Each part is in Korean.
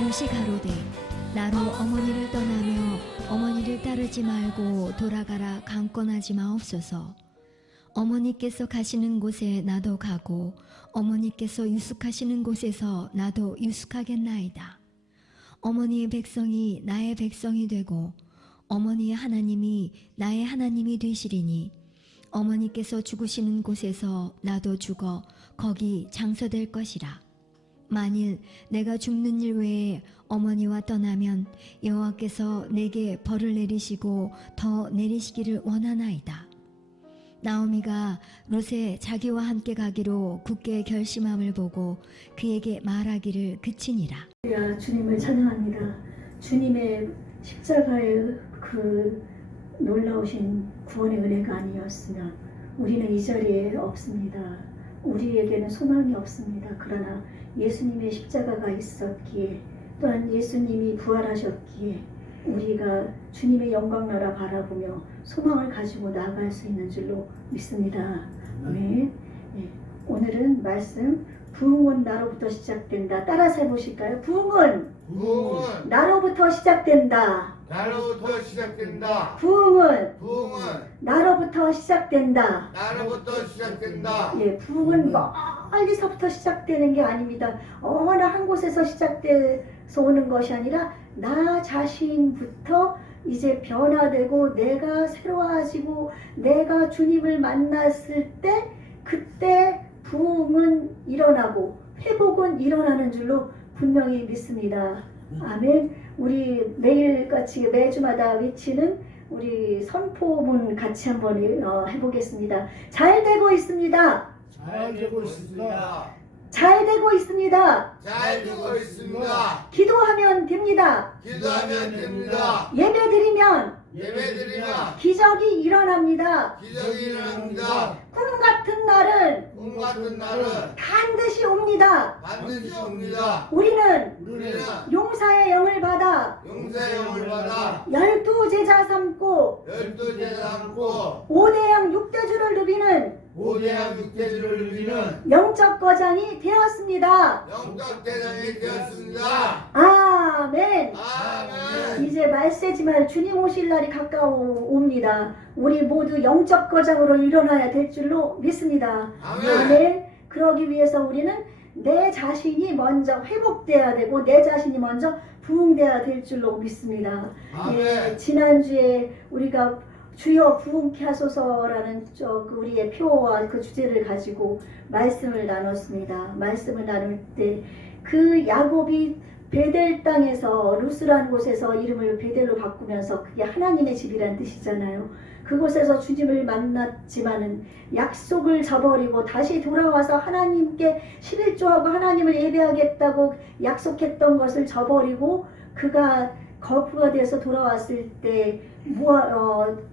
롯이 가로되 나로 어머니를 떠나며 어머니를 따르지 말고 돌아가라 강권하지 마옵소서. 어머니께서 가시는 곳에 나도 가고 어머니께서 유숙하시는 곳에서 나도 유숙하겠나이다. 어머니의 백성이 나의 백성이 되고 어머니의 하나님이 나의 하나님이 되시리니 어머니께서 죽으시는 곳에서 나도 죽어 거기 장서될 것이라. 만일 내가 죽는 일 외에 어머니와 떠나면 여호와께서 내게 벌을 내리시고 더 내리시기를 원하나이다. 나오미가 롯의 자기와 함께 가기로 굳게 결심함을 보고 그에게 말하기를 그치니라. 주님을 찬양합니다. 주님의 십자가의 그 놀라우신 구원의 은혜가 아니었으면 우리는 이 자리에 없습니다. 우리에게는 소망이 없습니다. 그러나 예수님의 십자가가 있었기에 또한 예수님이 부활하셨기에 우리가 주님의 영광나라 바라보며 소망을 가지고 나아갈 수 있는 줄로 믿습니다. 네. 오늘은 말씀 부흥은 나로부터 시작된다. 따라서 해보실까요? 부흥은 나로부터 시작된다. 나로부터 시작된다. 부흥은 부흥은 나로부터 시작된다. 나로부터 시작된다. 예, 부흥은 멀리서부터 시작되는 게 아닙니다. 어느 한 곳에서 시작돼서 오는 것이 아니라 나 자신부터 이제 변화되고 내가 새로워지고 내가 주님을 만났을 때 그때 부흥은 일어나고 회복은 일어나는 줄로 분명히 믿습니다. 아멘. 우리 매일같이 매주마다 외치는 우리 선포문 같이 한번 해보겠습니다. 잘 되고 있습니다. 잘 되고 있습니다. 잘 되고 있습니다. 잘 되고 있습니다. 기도하면 됩니다. 기도하면 됩니다. 예배드리면 예배드리면 기적이 일어납니다. 기적이 일어납니다. 꿈 같은 날은 꿈 같은 날은 반드시 옵니다. 반드시 옵니다. 우리는 우리는 용사의 영을 받아 용서의 영을 받아 12제자 삼고 12제자 삼고 5대양 6대주를 누비는 5대양 6대주를 누리는 영적 거장이 되었습니다. 영적 대장이 되었습니다. 아멘. 아멘. 이제 말세지만 주님 오실 날이 가까워옵니다. 우리 모두 영적 거장으로 일어나야 될 줄로 믿습니다. 아멘. 그러기 위해서 우리는 내 자신이 먼저 회복돼야 되고 내 자신이 먼저 부흥돼야 될 줄로 믿습니다. 아멘. 예, 지난주에 우리가 주여 부흥케 하소서라는 우리의 표어와 그 주제를 가지고 말씀을 나눴습니다. 말씀을 나눌 때 그 야곱이 베델 땅에서 루스라는 곳에서 이름을 베델로 바꾸면서 그게 하나님의 집이란 뜻이잖아요. 그곳에서 주님을 만났지만은 약속을 저버리고 다시 돌아와서 하나님께 11조하고 하나님을 예배하겠다고 약속했던 것을 저버리고 그가 거부가 돼서 돌아왔을 때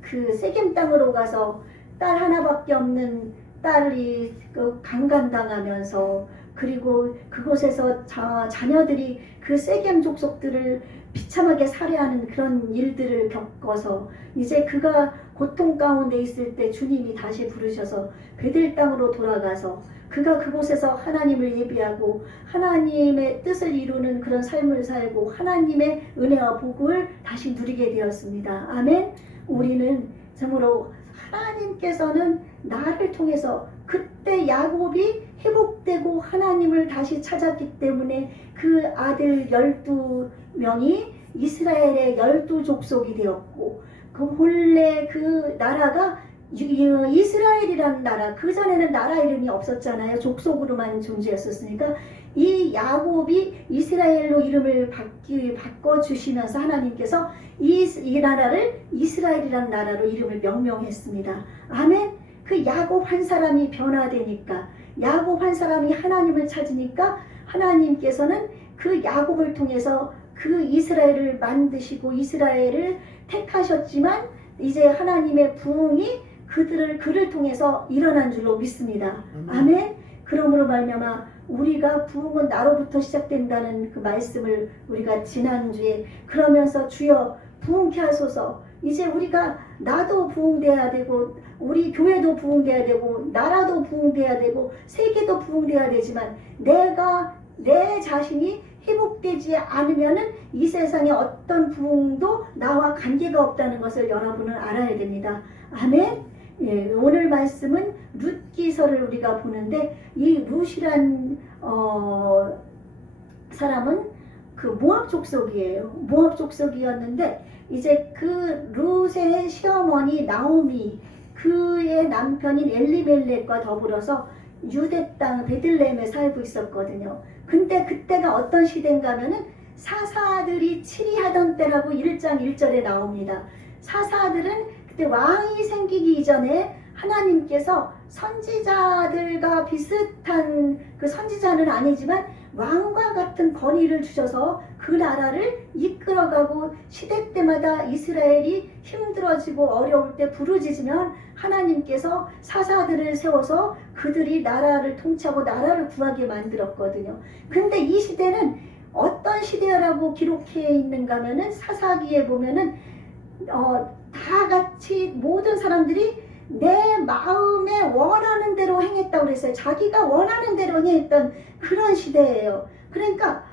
그 세겜 땅으로 가서 딸 하나밖에 없는 딸이 강간당하면서 그리고 그곳에서 자녀들이 그 세겜 족속들을 비참하게 살해하는 그런 일들을 겪어서 이제 그가 고통 가운데 있을 때 주님이 다시 부르셔서 베델 땅으로 돌아가서 그가 그곳에서 하나님을 예비하고 하나님의 뜻을 이루는 그런 삶을 살고 하나님의 은혜와 복을 다시 누리게 되었습니다. 아멘. 우리는 참으로 하나님께서는 나를 통해서 그때 야곱이 회복되고 하나님을 다시 찾았기 때문에 그 아들 12명이 이스라엘의 12족속이 되었고 그 본래 그 나라가 이스라엘이라는 나라, 그 전에는 나라 이름이 없었잖아요. 족속으로만 존재했었으니까 이 야곱이 이스라엘로 이름을 바꿔주시면서 하나님께서 이 나라를 이스라엘이라는 나라로 이름을 명명했습니다. 아멘. 그 야곱 한 사람이 변화되니까 야곱 한 사람이 하나님을 찾으니까 하나님께서는 그 야곱을 통해서 그 이스라엘을 만드시고 이스라엘을 택하셨지만 이제 하나님의 부흥이 그를 통해서 일어난 줄로 믿습니다. 아멘. 그러므로 말미암아 우리가 부흥은 나로부터 시작된다는 그 말씀을 우리가 지난주에 그러면서 주여 부흥케 하소서. 이제 우리가 나도 부흥돼야 되고 우리 교회도 부흥돼야 되고 나라도 부흥돼야 되고 세계도 부흥돼야 되지만 내가 내 자신이 회복되지 않으면은 이 세상에 어떤 부흥도 나와 관계가 없다는 것을 여러분은 알아야 됩니다. 아멘. 예, 오늘 말씀은 룻기서를 우리가 보는데 이 룻이란 사람은 그 모압 족속이에요. 모압 족속이었는데 이제 그 룻의 시어머니 나오미 그의 남편인 엘리멜렉과 더불어서 유대 땅 베들레헴에 살고 있었거든요. 근데 그때가 어떤 시대인가 하면은 사사들이 치리하던 때라고 1장 1절에 나옵니다. 사사들은 그때 왕이 생기기 이전에 하나님께서 선지자들과 비슷한 그 선지자는 아니지만 왕과 같은 권위를 주셔서 그 나라를 이끌어가고 시대 때마다 이스라엘이 힘들어지고 어려울 때 부르짖으면 하나님께서 사사들을 세워서 그들이 나라를 통치하고 나라를 구하게 만들었거든요. 근데 이 시대는 어떤 시대라고 기록해 있는가 하면은 사사기에 보면은 다 같이 모든 사람들이 내 마음에 원하는 대로 행했다고 그랬어요. 자기가 원하는 대로 행했던 그런 시대예요. 그러니까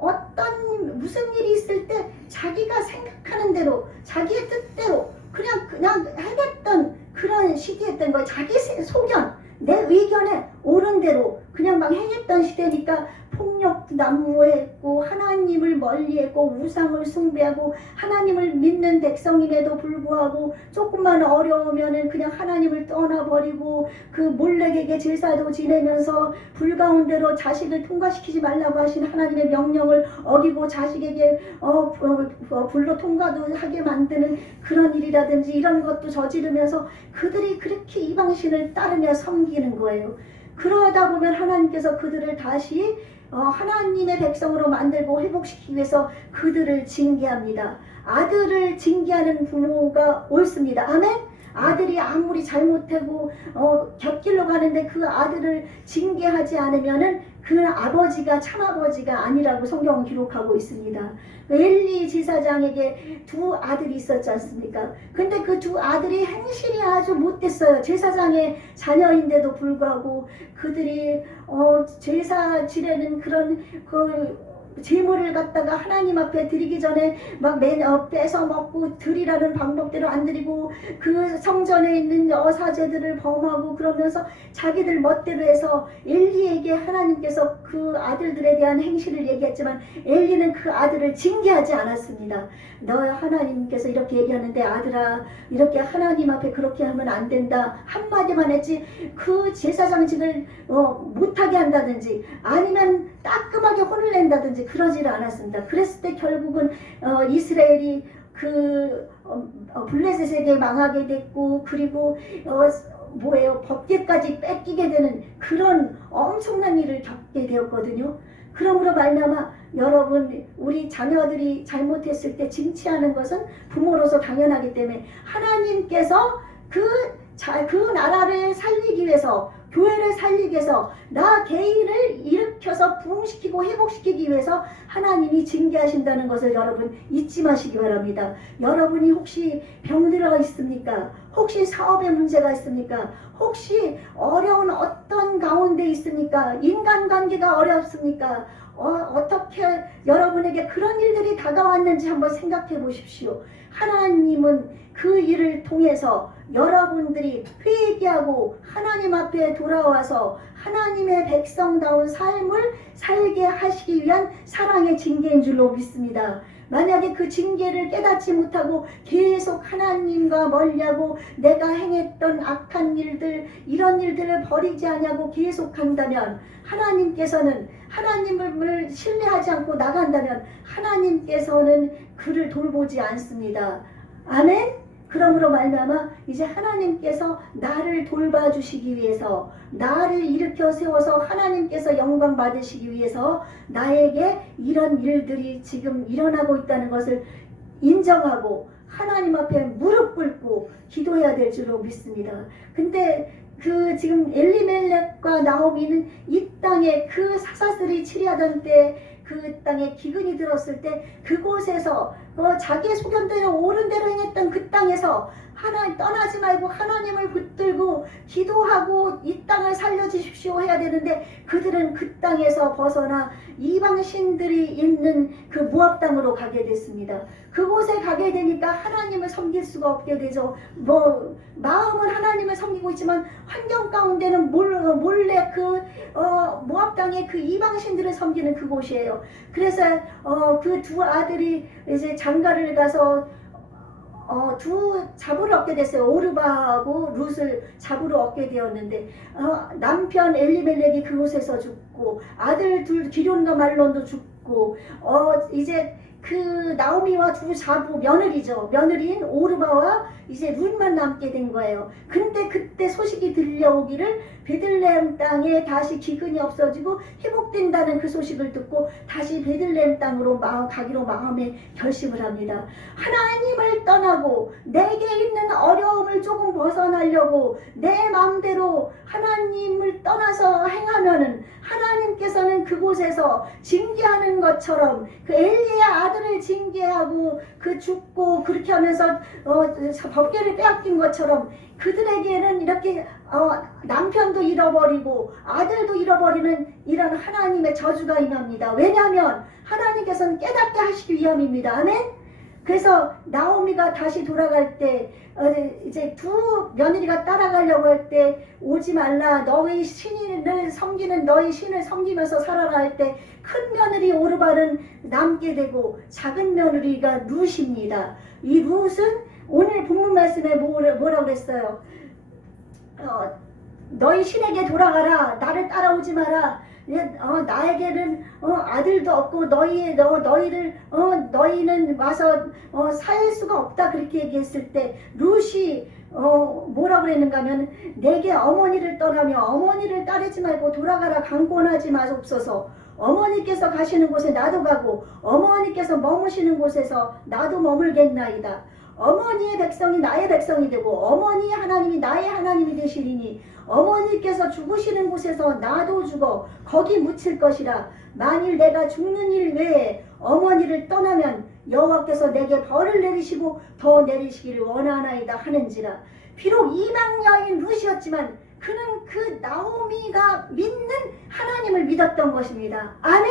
어떤 무슨 일이 있을 때 자기가 생각하는 대로 자기의 뜻대로 그냥 해냈던 그런 시기였던 거예요. 자기 소견, 내 의견에 옳은 대로 그냥 막 행했던 시대니까 폭력도 난무했고 하나님을 멀리했고 우상을 숭배하고 하나님을 믿는 백성임에도 불구하고 조금만 어려우면은 그냥 하나님을 떠나버리고 그 몰렉에게 제사도 지내면서 불 가운데로 자식을 통과시키지 말라고 하신 하나님의 명령을 어기고 자식에게 불로 통과도 하게 만드는 그런 일이라든지 이런 것도 저지르면서 그들이 그렇게 이방신을 따르며 섬기는 거예요. 그러다 보면 하나님께서 그들을 다시 하나님의 백성으로 만들고 회복시키기 위해서 그들을 징계합니다. 아들을 징계하는 부모가 옳습니다. 아멘? 아들이 아무리 잘못하고 곁길로 가는데 그 아들을 징계하지 않으면은 그 아버지가 참아버지가 아니라고 성경은 기록하고 있습니다. 엘리 제사장에게 두 아들이 있었지 않습니까? 근데 그 두 아들이 행실이 아주 못됐어요. 제사장의 자녀인데도 불구하고 그들이 제사 지내는 그런 제물을 갖다가 하나님 앞에 드리기 전에 막 뺏어 먹고 드리라는 방법대로 안 드리고 그 성전에 있는 여사제들을 범하고 그러면서 자기들 멋대로 해서 엘리에게 하나님께서 그 아들들에 대한 행실을 얘기했지만 엘리는 그 아들을 징계하지 않았습니다. 너 하나님께서 이렇게 얘기하는데 아들아 이렇게 하나님 앞에 그렇게 하면 안 된다 한마디만 했지 그 제사장직을 못하게 한다든지 아니면 따끔하게 혼을 낸다든지 그러지를 않았습니다. 그랬을 때 결국은 이스라엘이 블레셋에게 망하게 됐고 그리고 법궤까지 뺏기게 되는 그런 엄청난 일을 겪게 되었거든요. 그러므로 말미암아 여러분 우리 자녀들이 잘못했을 때 징치하는 것은 부모로서 당연하기 때문에 하나님께서 그 나라를 살리기 위해서 교회를 살리기 위해서 나 개인을 일으켜서 부흥시키고 회복시키기 위해서 하나님이 징계하신다는 것을 여러분 잊지 마시기 바랍니다. 여러분이 혹시 병들어 있습니까? 혹시 사업에 문제가 있습니까? 혹시 어려운 어떤 가운데 있습니까? 인간관계가 어렵습니까? 어떻게 여러분에게 그런 일들이 다가왔는지 한번 생각해 보십시오. 하나님은 그 일을 통해서 여러분들이 회개하고 하나님 앞에 돌아와서 하나님의 백성다운 삶을 살게 하시기 위한 사랑의 징계인 줄로 믿습니다. 만약에 그 징계를 깨닫지 못하고 계속 하나님과 멀리하고 내가 행했던 악한 일들 이런 일들을 버리지 않냐고 계속한다면 하나님께서는 하나님을 신뢰하지 않고 나간다면 하나님께서는 그를 돌보지 않습니다. 아멘? 그러므로 말미암아 이제 하나님께서 나를 돌봐주시기 위해서 나를 일으켜 세워서 하나님께서 영광 받으시기 위해서 나에게 이런 일들이 지금 일어나고 있다는 것을 인정하고 하나님 앞에 무릎 꿇고 기도해야 될 줄로 믿습니다. 근데 지금 엘리멜렉과 나오미는 이 땅에 그 사사들이 치리하던 때 그 땅에 기근이 들었을 때 그곳에서 자기의 소견대로 옳은 대로 행했던 그 땅에서 하나님 떠나지 말고 하나님을 붙들고 기도하고 이 땅을 살려주십시오. 하십시오 해야 되는데 그들은 그 땅에서 벗어나 이방신들이 있는 그 모압 땅으로 가게 됐습니다. 그곳에 가게 되니까 하나님을 섬길 수가 없게 되죠. 마음은 하나님을 섬기고 있지만 환경 가운데는 몰래 모압 땅의 그 이방신들을 섬기는 그곳이에요. 그래서 그 두 아들이 이제 장가를 가서 두 잡으러 얻게 됐어요. 오르바하고 룻을 잡으러 얻게 되었는데 남편 엘리멜렉이 그곳에서 죽고 아들 둘 기럨과 말론도 죽고 이제 그 나오미와 두 자부 며느리인 오르바와 이제 룻만 남게 된 거예요. 근데 그때 소식이 들려오기를 베들레헴 땅에 다시 기근이 없어지고 회복된다는 그 소식을 듣고 다시 베들레헴 땅으로 가기로 마음에 결심을 합니다. 하나님을 떠나고 내게 있는 어려움을 조금 벗어나려고 내 마음대로 하나님을 떠나서 행하면은 하나님께서는 그곳에서 징계하는 것처럼 그 엘리의 아들을 징계하고 그 죽고 그렇게 하면서 법궤를 빼앗긴 것처럼 그들에게는 이렇게 남편도 잃어버리고 아들도 잃어버리는 이런 하나님의 저주가 임합니다. 왜냐하면 하나님께서는 깨닫게 하시기 위함입니다. 아멘? 그래서 나오미가 다시 돌아갈 때 이제 두 며느리가 따라가려고 할 때 오지 말라 너희 신을 섬기는 너희 신을 섬기면서 살아라 할 때 큰 며느리 오르바는 남게 되고 작은 며느리가 룻입니다. 이 룻은 오늘 본문 말씀에 뭐라고 그랬어요? 너희 신에게 돌아가라. 나를 따라오지 마라. 나에게는 아들도 없고 너희는 와서 살 수가 없다. 그렇게 얘기했을 때 룻이 뭐라고 그랬는가 하면 내게 어머니를 떠나며 어머니를 따르지 말고 돌아가라 강권하지 마옵소서. 어머니께서 가시는 곳에 나도 가고 어머니께서 머무시는 곳에서 나도 머물겠나이다. 어머니의 백성이 나의 백성이 되고 어머니의 하나님이 나의 하나님이 되시리니 어머니께서 죽으시는 곳에서 나도 죽어 거기 묻힐 것이라. 만일 내가 죽는 일 외에 어머니를 떠나면 여호와께서 내게 벌을 내리시고 더 내리시기를 원하나이다 하는지라. 비록 이방 여인 룻이었지만 그는 그 나오미가 믿는 하나님을 믿었던 것입니다. 아멘?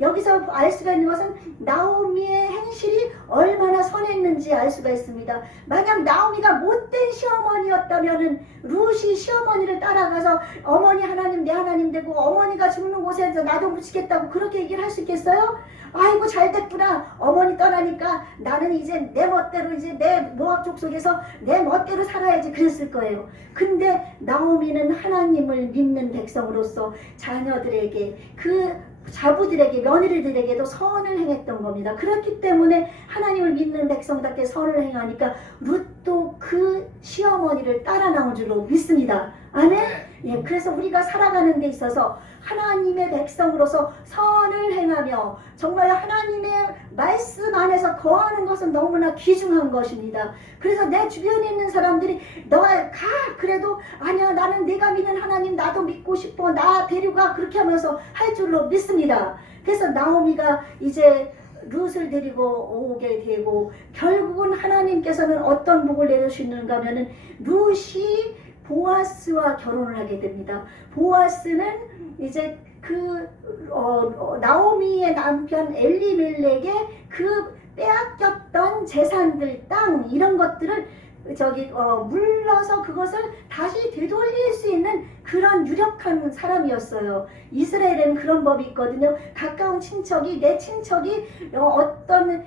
여기서 알 수가 있는 것은 나오미의 행실이 얼마나 선했는지 알 수가 있습니다. 만약 나오미가 못된 시어머니였다면 룻이 시어머니를 따라가서 어머니 하나님 내 하나님 되고 어머니가 죽는 곳에서 나도 묻히겠다고 그렇게 얘기를 할 수 있겠어요? 아이고 잘됐구나. 어머니 떠나니까 나는 이제 내 멋대로 이제 내 모압 족속에서 내 멋대로 살아야지 그랬을 거예요. 근데 나오미는 하나님을 믿는 백성으로서 자녀들에게 그 자부들에게 며느리들에게도 선을 행했던 겁니다. 그렇기 때문에 하나님을 믿는 백성답게 선을 행하니까 룻도 그 시어머니를 따라 나온 줄로 믿습니다. 아멘? 예, 그래서 우리가 살아가는 데 있어서 하나님의 백성으로서 선을 행하며 정말 하나님의 말씀 안에서 거하는 것은 너무나 귀중한 것입니다. 그래서 내 주변에 있는 사람들이 너가 가 그래도 아니야 나는 네가 믿는 하나님 나도 믿고 싶어 나 데려가 그렇게 하면서 할 줄로 믿습니다. 그래서 나오미가 이제 룻을 데리고 오게 되고 결국은 하나님께서는 어떤 복을 내려주시는가 하면은 룻이 보아스와 결혼을 하게 됩니다. 보아스는 이제 나오미의 남편 엘리멜렉의 그 빼앗겼던 재산들, 땅 이런 것들을 물러서 그것을 다시 되돌릴 수 있는 그런 유력한 사람이었어요. 이스라엘에는 그런 법이 있거든요. 가까운 친척이 내 친척이 어떤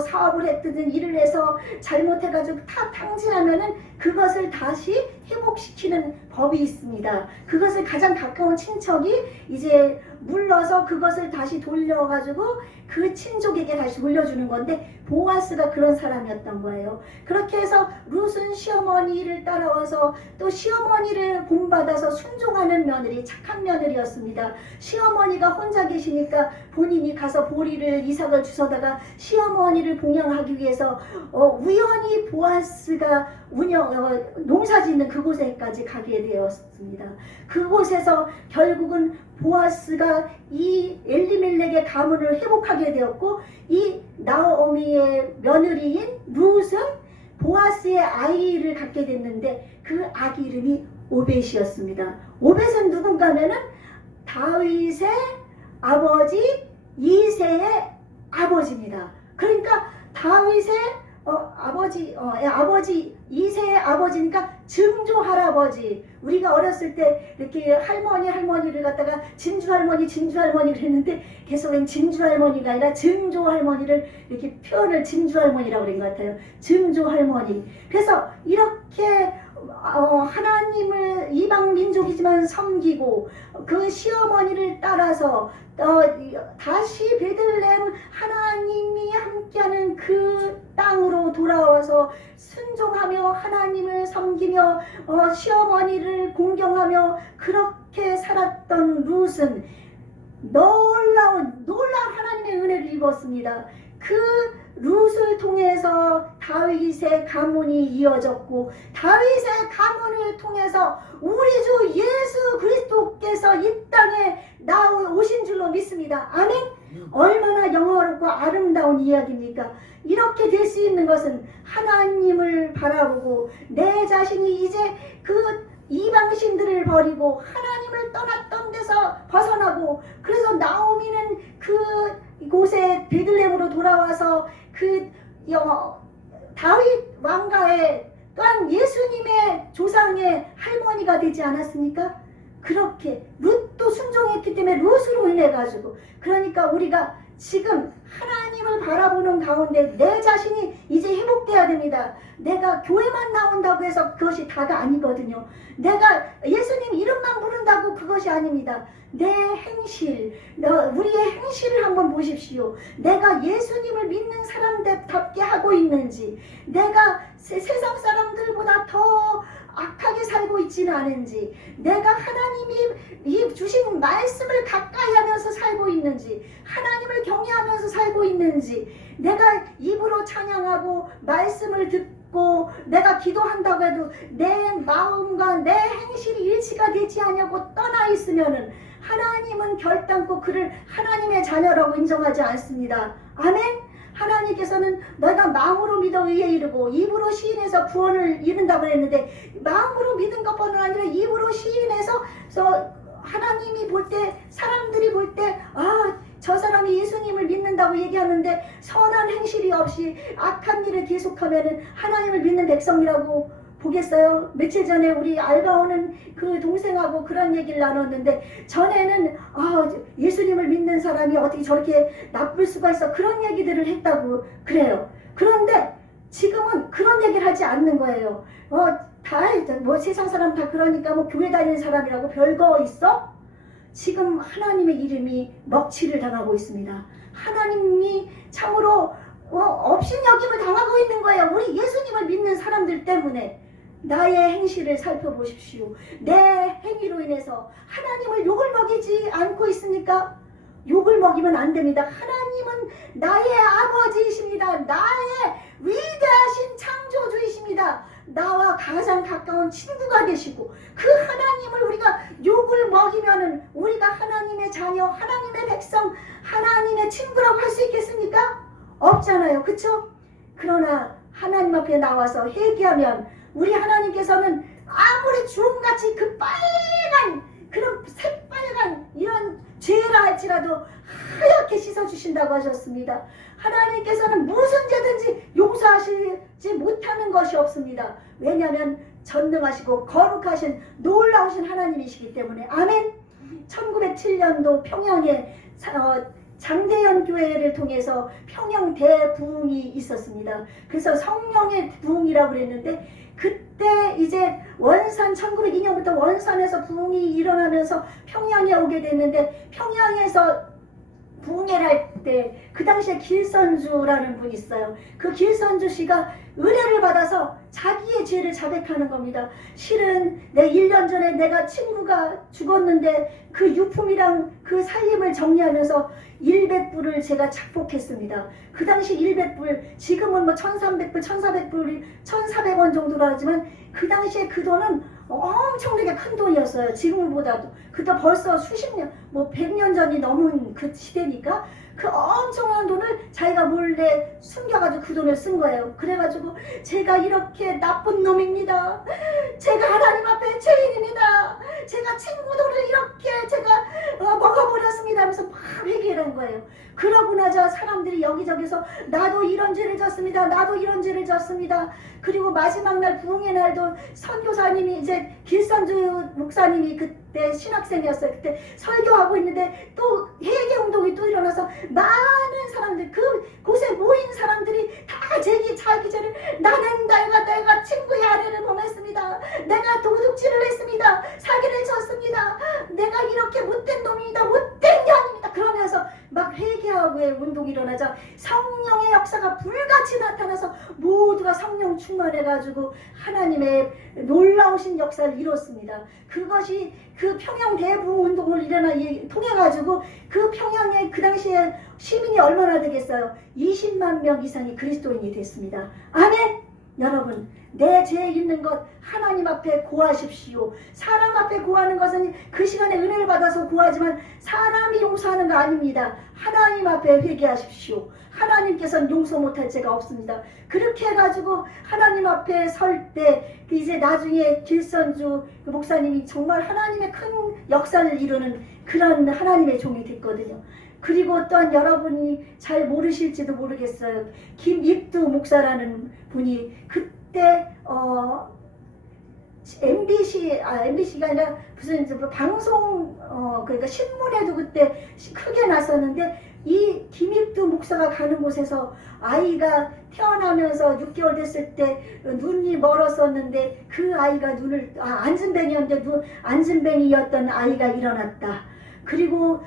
사업을 했든 일을 해서 잘못해가지고 다 탕진하면은 그것을 다시 회복시키는 법이 있습니다. 그것을 가장 가까운 친척이 이제 물러서 그것을 다시 돌려가지고 그 친족에게 다시 돌려주는 건데 보아스가 그런 사람이었던 거예요. 그렇게 해서 룻은 시어머니를 따라와서 또 시어머니를 본받아서 순종하는 며느리, 착한 며느리였습니다. 시어머니가 혼자 계시니까 본인이 가서 보리를 이삭을 주워다가 시어머니를 봉양하기 위해서 우연히 보아스가 농사 짓는 그곳에까지 가게 되었습니다. 그곳에서 결국은 보아스가 이 엘리멜렉의 가문을 회복하게 되었고 이 나오미의 며느리인 룻은 보아스의 아이를 갖게 됐는데 그 아기 이름이 오벳이었습니다. 오벳은 누군가 하면은 다윗의 아버지 이새의 아버지입니다. 그러니까 다윗의 아버지 이새의 아버지니까 증조 할아버지. 우리가 어렸을 때 이렇게 할머니를 갖다가 진주 할머니를 했는데 계속 진주 할머니가 아니라 증조 할머니를 이렇게 표현을 진주 할머니라고 그런 것 같아요. 증조 할머니. 그래서 이렇게 하나님을 이방 민족이지만 섬기고 그 시어머니를 따라서 다시 베들레헴 하나님이 함께하는 그 땅으로 돌아와서 순종하며 하나님을 섬기며 시어머니를 공경하며 그렇게 살았던 룻은 놀라운 하나님의 은혜를 입었습니다. 그 룻을 통해서 다윗의 가문이 이어졌고 다윗의 가문을 통해서 우리 주 예수 그리스도께서 이 땅에 오신 줄로 믿습니다. 아멘. 얼마나 영화롭고 아름다운 이야기입니까? 이렇게 될 수 있는 것은 하나님을 바라보고 내 자신이 이제 그 이방신들을 버리고 하나님을 떠났던 데서 벗어나고 그래서 나오미는 그곳에 베들레헴으로 돌아와서 그 다윗 왕가의 또한 예수님의 조상의 할머니가 되지 않았습니까? 그렇게 룻도 순종했기 때문에 룻으로 인해 가지고 그러니까 우리가 지금 하나님을 바라보는 가운데 내 자신이 이제 회복돼야 됩니다. 내가 교회만 나온다고 해서 그것이 다가 아니거든요. 내가 예수님 이름만 부른다고 그것이 아닙니다. 내 행실, 우리의 행실을 한번 보십시오. 내가 예수님을 믿는 사람답게 하고 있는지, 내가 세상 사람들보다 더 악하게 살고 있지는 않은지, 내가 하나님이 주신 말씀을 가까이 하면서 살고 있는지, 하나님을 경외하면서 살고 있는지, 내가 입으로 찬양하고 말씀을 듣고 내가 기도한다고 해도 내 마음과 내 행실이 일치가 되지 않냐고 떠나 있으면은 하나님은 결단코 그를 하나님의 자녀라고 인정하지 않습니다. 아멘. 하나님께서는 너희가 마음으로 믿어 의에 이르고 입으로 시인해서 구원을 이룬다고 했는데 마음으로 믿은 것뿐만 아니라 입으로 시인해서 하나님이 볼 때 사람들이 볼 때 저 사람이 예수님을 믿는다고 얘기하는데 선한 행실이 없이 악한 일을 계속하면 하나님을 믿는 백성이라고 보겠어요? 며칠 전에 우리 알바오는 그 동생하고 그런 얘기를 나눴는데 전에는 예수님을 믿는 사람이 어떻게 저렇게 나쁠 수가 있어 그런 얘기들을 했다고 그래요. 그런데 지금은 그런 얘기를 하지 않는 거예요. 세상 사람 다 그러니까 교회 다니는 사람이라고 별거 있어? 지금 하나님의 이름이 먹칠을 당하고 있습니다. 하나님이 참으로 업신여김을 당하고 있는 거예요. 우리 예수님을 믿는 사람들 때문에. 나의 행실을 살펴보십시오. 내 행위로 인해서 하나님을 욕을 먹이지 않고 있습니까? 욕을 먹이면 안 됩니다. 하나님은 나의 아버지이십니다. 나의 위대하신 창조주이십니다. 나와 가장 가까운 친구가 되시고 그 하나님을 우리가 욕을 먹이면은 우리가 하나님의 자녀, 하나님의 백성, 하나님의 친구라고 할 수 있겠습니까? 없잖아요. 그쵸? 그러나 하나님 앞에 나와서 회개하면 우리 하나님께서는 아무리 주홍같이 그 빨간 그런 새빨간 이런 죄라 할지라도 하얗게 씻어주신다고 하셨습니다. 하나님께서는 무슨 죄든지 용서하시지 못하는 것이 없습니다. 왜냐하면 전능하시고 거룩하신 놀라우신 하나님이시기 때문에. 아멘. 1907년도 평양에 장대현 교회를 통해서 평양 대부흥이 있었습니다. 그래서 성령의 부흥이라고 그랬는데 그때 이제 원산 1902년부터 원산에서 부흥이 일어나면서 평양에 오게 됐는데 평양에서 부흥회를 할 때 그 당시에 길선주라는 분이 있어요. 그 길선주 씨가 은혜를 받아서 자기의 죄를 자백하는 겁니다. 실은 내 1년 전에 내가 친구가 죽었는데 그 유품이랑 그 살림을 정리하면서 100불을 제가 착복했습니다. 그 당시 100불, 지금은 1300불, 1400불이 1400원 정도로 하지만 그 당시에 그 돈은 엄청나게 큰 돈이었어요. 지금보다도. 그때 벌써 수십 년, 100년 전이 넘은 그 시대니까 그 엄청난 돈을 자기가 몰래 숨겨가지고 그 돈을 쓴 거예요. 그래가지고 제가 이렇게 나쁜 놈입니다. 제가 하나님 앞에 죄인입니다. 제가 친구 돈을 이렇게 제가 먹어버렸습니다 하면서 막 회개를 한 거예요. 그러고 나자 사람들이 여기저기서 나도 이런 죄를 졌습니다. 나도 이런 죄를 졌습니다. 그리고 마지막 날 부흥의 날도 선교사님이 이제 길선주 목사님이 그때 신학생이었어요. 그때 설교하고 있는데 또 회개 운동이 또 일어나서 많은 사람들 그곳에 모인 사람들이 다 자기 죄를 나는 내가 친구의 아내를 범했습니다. 내가 도둑질을 했습니다. 사기를 쳤습니다. 내가 이렇게 못된 놈입니다. 못된 년입니다. 그러면서 막 회개하고의 운동이 일어나자 성령의 역사가 불같이 나타나서 모두가 성령 충만해가지고 하나님의 놀라우신 역사를 이뤘습니다. 그것이 그 평양 대부흥 운동을 통해가지고 그 평양에 그 당시에 시민이 얼마나 되겠어요? 20만 명 이상이 그리스도인이 됐습니다. 아멘! 여러분, 내 죄 있는 것 하나님 앞에 고하십시오. 사람 앞에 고하는 것은 그 시간에 은혜를 받아서 고하지만 사람이 용서하는 거 아닙니다. 하나님 앞에 회개하십시오. 하나님께서는 용서 못할 죄가 없습니다. 그렇게 해가지고 하나님 앞에 설 때 이제 나중에 길선주 목사님이 정말 하나님의 큰 역사를 이루는 그런 하나님의 종이 됐거든요. 그리고 또한 여러분이 잘 모르실지도 모르겠어요. 김입두 목사라는 분이 그때 MBC가 아니라 무슨 방송 그러니까 신문에도 그때 크게 났었는데 이 김입두 목사가 가는 곳에서 아이가 태어나면서 6개월 됐을 때 눈이 멀었었는데 그 아이가 안진뱅이였던 아이가 일어났다. 그리고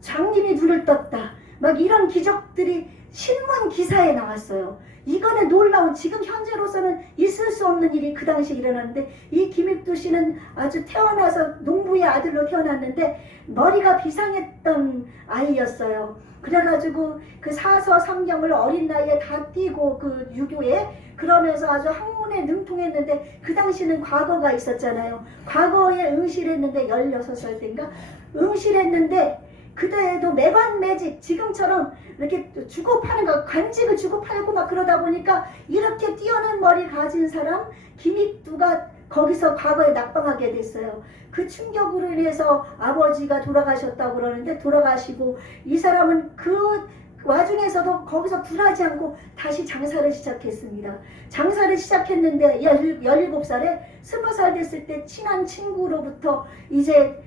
장님이 눈을 떴다. 막 이런 기적들이 신문 기사에 나왔어요. 이거는 놀라운, 지금 현재로서는 있을 수 없는 일이 그 당시에 일어났는데 이 김입두 씨는 아주 태어나서 농부의 아들로 태어났는데 머리가 비상했던 아이였어요. 그래가지고 그 사서 성경을 어린 나이에 다 띄고 그 유교에 그러면서 아주 학문에 능통했는데 그 당시는 과거가 있었잖아요. 과거에 응실했는데 16살 때인가 응실했는데 그때도 매관매직 지금처럼 이렇게 주고 파는 거 관직을 주고 팔고 막 그러다 보니까 이렇게 뛰어난 머리 가진 사람 김입두가 거기서 과거에 낙방하게 됐어요. 그 충격으로 인해서 아버지가 돌아가셨다고 그러는데 돌아가시고 이 사람은 그 와중에서도 거기서 굴하지 않고 다시 장사를 시작했습니다. 장사를 시작했는데 17살에 20살 됐을 때 친한 친구로부터 이제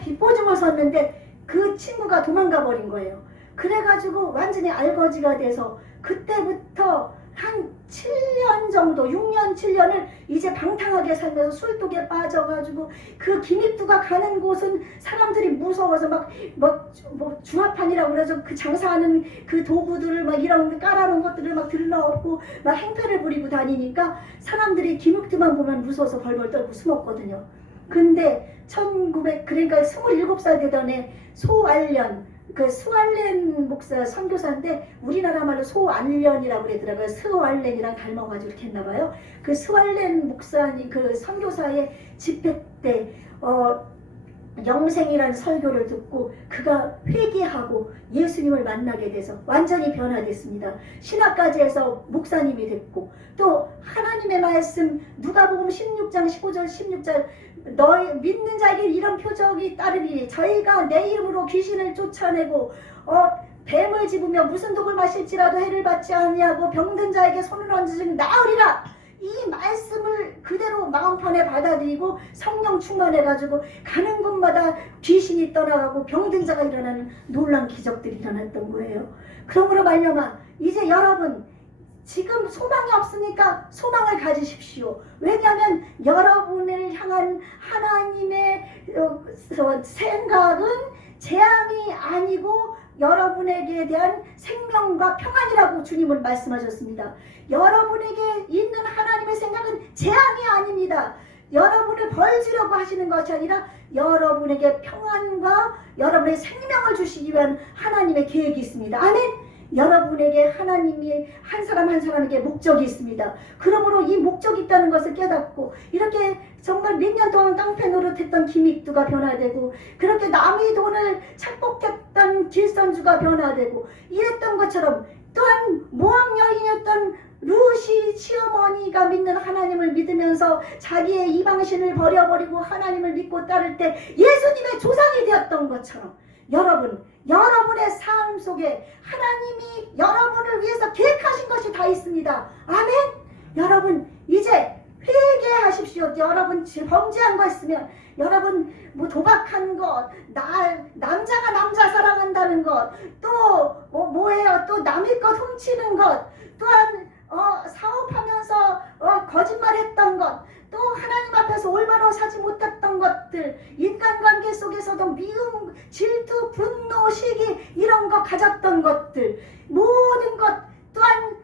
빗보증을 섰는데 그 친구가 도망가 버린 거예요. 그래가지고 완전히 알거지가 돼서 그때부터 한 7년 정도 6년 7년을 이제 방탕하게 살면서 술독에 빠져가지고 그 김입두가 가는 곳은 사람들이 무서워서 뭐 주합판이라고 그래서 그 장사하는 그 도구들을 막 이런 깔아놓은 것들을 막 들러엎고 막 행패를 부리고 다니니까 사람들이 김입두만 보면 무서워서 벌벌 떨고 숨었거든요. 근데 그러니까 27살 되던 애 소알련 그 스왈렌 목사 선교사인데 우리나라 말로 소알련이라고 그러더라고요. 스왈렌이랑 닮아가지고 이렇게 했나봐요. 그 스왈렌 목사님 그 선교사의 집회 때 영생이라는 설교를 듣고 그가 회개하고 예수님을 만나게 돼서 완전히 변화됐습니다. 신학까지 해서 목사님이 됐고 또 하나님의 말씀 누가복음 16장 15절 16절 너희 믿는 자에게 이런 표적이 따르리니 저희가 내 이름으로 귀신을 쫓아내고 뱀을 집으며 무슨 독을 마실지라도 해를 받지 아니하고 병든 자에게 손을 얹으면 나으리라. 이 말씀을 그대로 마음편에 받아들이고 성령 충만해가지고 가는 곳마다 귀신이 떠나가고 병든 자가 일어나는 놀라운 기적들이 일어났던 거예요. 그러므로 말미암아 이제 여러분 지금 소망이 없으니까 소망을 가지십시오. 왜냐하면 여러분을 향한 하나님의 생각은 재앙이 아니고 여러분에게 대한 생명과 평안이라고 주님은 말씀하셨습니다. 여러분에게 있는 하나님의 생각은 재앙이 아닙니다. 여러분을 벌주려고 하시는 것이 아니라 여러분에게 평안과 여러분의 생명을 주시기 위한 하나님의 계획이 있습니다. 아멘. 여러분에게 하나님이 한 사람 한 사람에게 목적이 있습니다. 그러므로 이 목적이 있다는 것을 깨닫고 이렇게 정말 몇 년 동안 깡패 노릇했던 김익두가 변화되고 그렇게 남의 돈을 착복했던 길선주가 변화되고 이랬던 것처럼 또한 모함 여인이었던 루시 시어머니가 믿는 하나님을 믿으면서 자기의 이방신을 버려버리고 하나님을 믿고 따를 때 예수님의 조상이 되었던 것처럼 여러분의 삶 속에 하나님이 여러분을 위해서 계획하신 것이 다 있습니다. 아멘. 여러분 이제 회개하십시오. 여러분 범죄한 거 있으면 여러분 뭐 도박한 것, 남자가 남자 사랑한다는 것, 또 뭐예요? 또 남의 것 훔치는 것, 또한 사업하면서 거짓말했던 것, 또 하나님 앞에서 올바로 사지 못했던 것들, 인간관계 속에서도 미움, 질투, 분노, 시기 이런 거 가졌던 것들, 모든 것 또한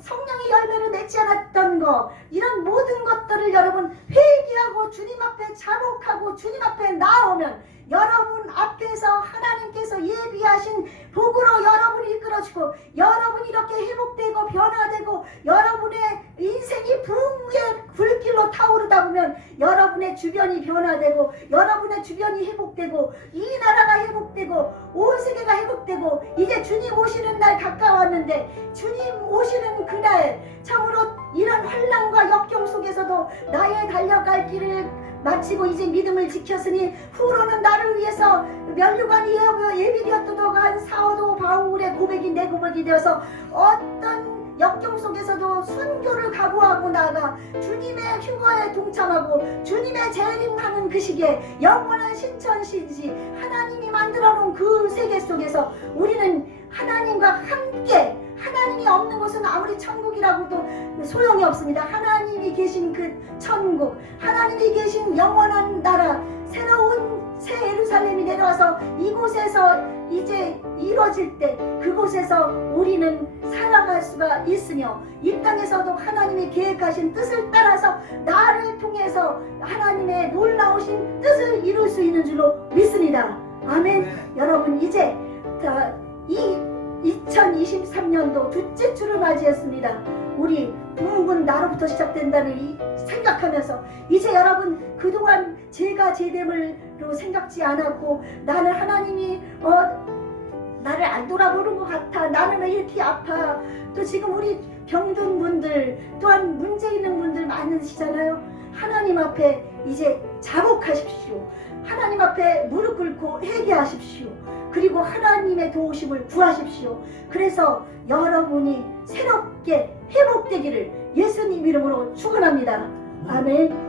성령의 열매를 맺지 않았던 것, 이런 모든 것들을 여러분 회개하고 주님 앞에 자복하고 주님 앞에 나오면 여러분 앞에서 하나님께서 예비하신 복으로 여러분을 이끌어주고 여러분이 이렇게 회복되고 변화되고 여러분의 인생이 부흥의 불길로 타오르다 보면 여러분의 주변이 변화되고 여러분의 주변이 회복되고 이 나라가 회복되고 온 세계가 회복되고 이제 주님 오시는 날 가까웠는데 주님 오시는 그날 참으로 이런 환난과 역경 속에서도 나의 달려갈 길을 마치고 이제 믿음을 지켰으니 후로는 나를 위해서 면류관이 예비되었도다 한 사도 바울의 고백이 내 고백이 되어서 어떤 역경 속에서도 순교를 각오하고 나가 주님의 휴거에 동참하고 주님의 재림하는 그 시기에 영원한 신천시지 하나님이 만들어 놓은 그 세계 속에서 우리는 하나님과 함께 하나님이 없는 곳은 아무리 천국이라고도 소용이 없습니다. 하나님이 계신 그 천국, 하나님이 계신 영원한 나라, 새로운 새 예루살렘이 내려와서 이곳에서 이제 이루어질 때 그곳에서 우리는 살아갈 수가 있으며 이 땅에서도 하나님이 계획하신 뜻을 따라서 나를 통해서 하나님의 놀라우신 뜻을 이룰 수 있는 줄로 믿습니다. 아멘. 여러분 이제 이 2023년도 둘째 주를 맞이했습니다. 우리 부흥은 나로부터 시작된다는 생각하면서 이제 여러분 그동안 제가 제됨으로 생각지 않았고 나는 하나님이 나를 안 돌아보는 것 같아. 나는 왜 이렇게 아파. 또 지금 우리 병든 분들 또한 문제 있는 분들 많으시잖아요. 하나님 앞에 이제 자복하십시오. 하나님 앞에 무릎 꿇고 회개하십시오. 그리고 하나님의 도우심을 구하십시오. 그래서 여러분이 새롭게 회복되기를 예수님 이름으로 축원합니다. 아멘.